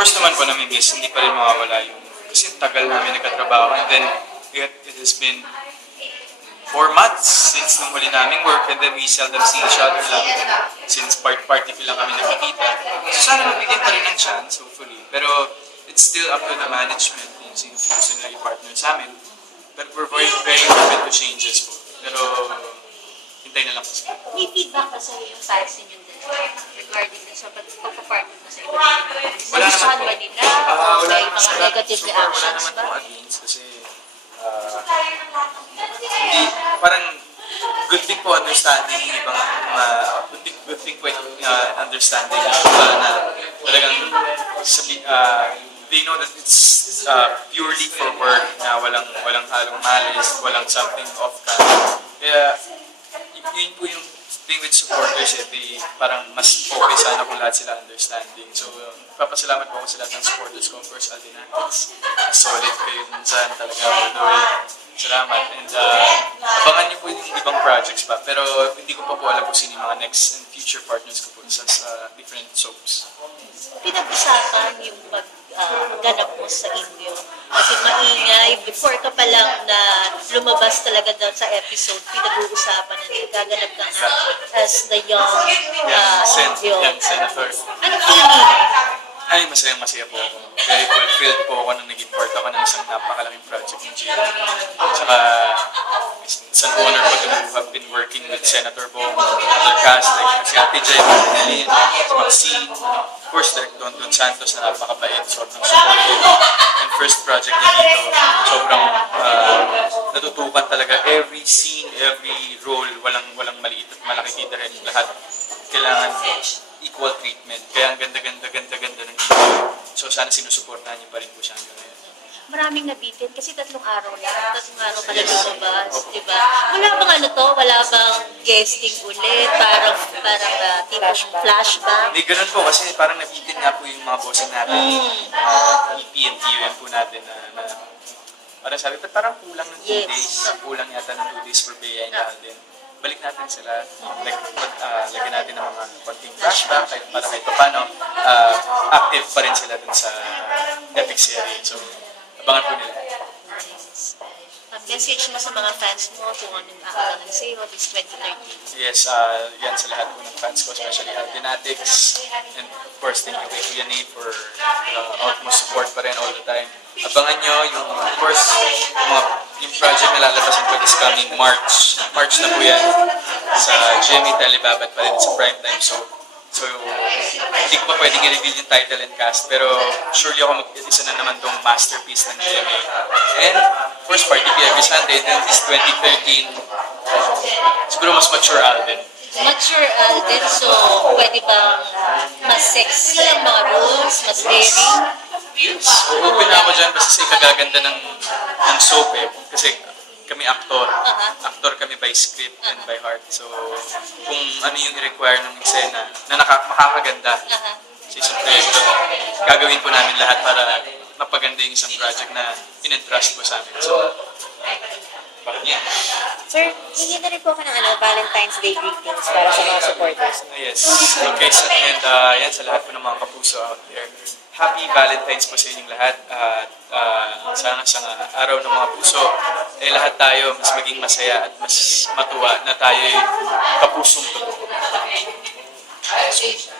course naman po nami-miss, hindi pa rin mawawala yung, kasi tagal namin nagkatrabaho, and then it has been 4 months since nung huli naming work, and then we seldom see each other lang since party lang kami nakikita. So sana mabigyan pa rin ng chance, hopefully. Pero it's still up to the management kung sino po gusto nila i-partner sa amin. But we're very open to changes po. Pero hintay na lang po sila. May feedback ba sa yung fans ninyo regarding sa pagpapartner mo sa iba? Wala naman po. Ba nila? Wala May naman mga po. negative Wala reactions naman ba? po against kasi hindi, parang good thing po understanding yung ibang good thing po understanding yung iba na talagang they know that it's purely for work na walang halong malis, walang something off camera. Kaya yun po yung thing with supporters parang mas okay sana kung lahat sila understanding. So, papasalamat po ako sa lahat ng supporters ko. Of course, Aldinatics. Solid kayo dun dyan talaga. Salamat. And abangan niyo po yung ibang projects pa. Pero hindi ko pa po alam kung sino yung mga next and future partners ko po sa different soaps. Pinag-usapan yung pagganap mo sa inyo. Kasi maingay, before ka pa lang na lumabas talaga daw sa episode, pinag-uusapan na nagaganap ka nga as the young Indio. Senator. Anong feeling? Ay, masayang-masaya po ako. Very fulfilled po ako nung naging part ako ng isang napakalaking project ng GMA. Tsaka, it's an honor po to have been working with Senator Bong, other cast like si Ate Jay, Martinelli, si Maxine, of course, like Don Santos na napakabait, sobrang supportive. And first project niya dito, sobrang natutukan talaga. Every scene, every role, walang maliit at malaki dito rin. Lahat kailangan equal treatment. Kaya ang ganda ng ito. So sana sinusuportahan niyo pa rin po siya hanggang ngayon. Maraming nabitin kasi 3 araw na. 3 araw ka na lumabas, di ba? Wala bang wala bang guesting ulit? Parang flashback? Hindi, ganun po kasi parang nabitin nga po yung mga bossing natin. EP and TUM po natin na parang sabi, parang kulang ng 2 days. Kulang yata ng 2 days for Bea and Alden. Balik natin sila, lagyan natin ng mga konting flashback, para kahit paano, active pa rin sila dun sa epic series. So, abangan po nila. Message mo sa mga fans mo kung anong aabangan sa'yo this 2013. Yes, yan sa lahat po ng fans ko, especially Aldinatics. And of course, thank you kay Kuya Nate for utmost support pa rin all the time. Abangan nyo yung, of course, yung project na lalabasan ko this coming March. March na po yan sa GMA Telebabat pa rin sa primetime. So, hindi ko pa pwedeng i-reveal yung title and cast, pero surely ako isa na naman tong masterpiece ng GMA. And, of course, Party P every Sunday. Then this 2013, siguro mas mature Alden. Mature Alden, so pwede bang mas sexy ang mga roles, mas daring? Yes, open na ako dyan basta sa ikagaganda ng soap eh. Kasi kami aktor. Aktor kami by script and by heart. So, kung ano yung i-require ng eksena na makakaganda sa isang proyekto, gagawin po namin lahat para mapaganda yung isang project na in-entrust po sa amin. So, yeah. Sir, hindi na rin po ako ng Valentine's Day greetings para sa mga supporters. Yes. Okay, so, and yan sa lahat po ng mga kapuso out there. Happy Valentine's po sa inyong lahat. Sana sa araw ng mga puso, lahat tayo mas maging masaya at mas matuwa na tayo ay kapusong totoo.